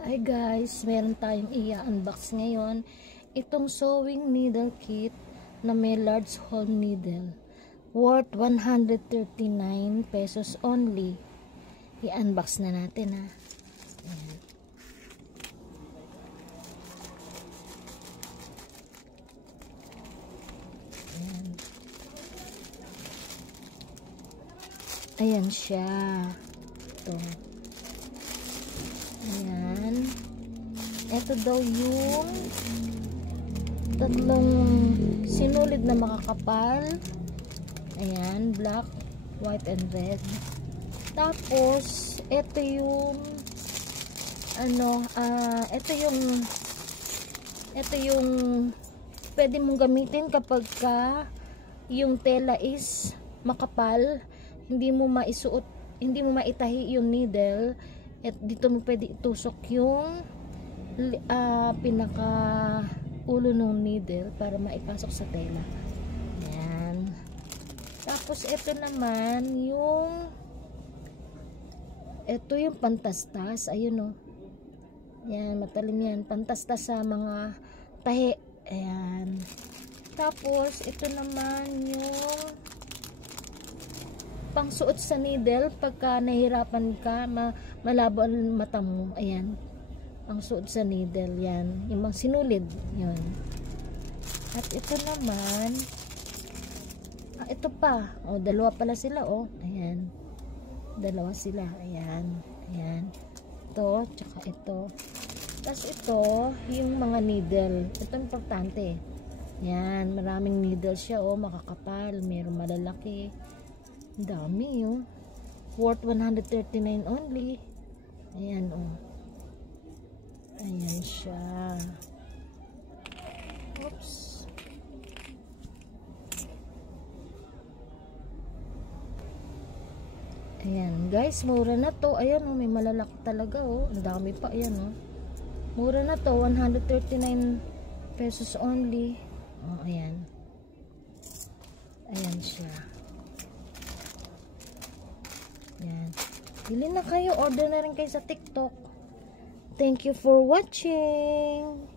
Hi guys, meron tayong i-unbox ngayon. Itong sewing needle kit na may large hole needle. Worth 139 pesos only. I-unbox na natin ha. Ayan. Ayan. Ayan siya. Ito. Ayan. Ito daw yung tatlong sinulid na makakapal. Ayan, black, white, and red. Tapos, ito yung ito yung pwede mong gamitin kapag ka yung tela is makapal, hindi mo maisuot, hindi mo maitahi yung needle. At dito mo pwede itusok yung pinaka ulo ng needle para maipasok sa tela. Ayan. Tapos ito naman yung pantastas. Ayun o. Ayan, matalim yan. Pantastas sa mga tahi. Ayan. Tapos ito naman yung pangsuot sa needle pagka nahihirapan ka, malabo ang mata mo. Ayan, pangsuot sa needle yan, yung mga sinulid yun. At ito naman ito pa, dalawa pala sila. Ayan, dalawa sila. Ayan, ayan, ito, tsaka ito. Tapos ito, yung mga needle, ito importante. Ayan, maraming needle siya. Makakapal, mayroong malalaki. Dami yun. Worth 139 only. Ayan Ayan siya. Oops. Ayan guys, mura na to. Ayan may malalaki talaga Ang dami pa. Ayan mura na to. 139 pesos only. Ayan. Ayan siya. Yan. Bili na kayo. Order na rin kayo sa TikTok. Thank you for watching.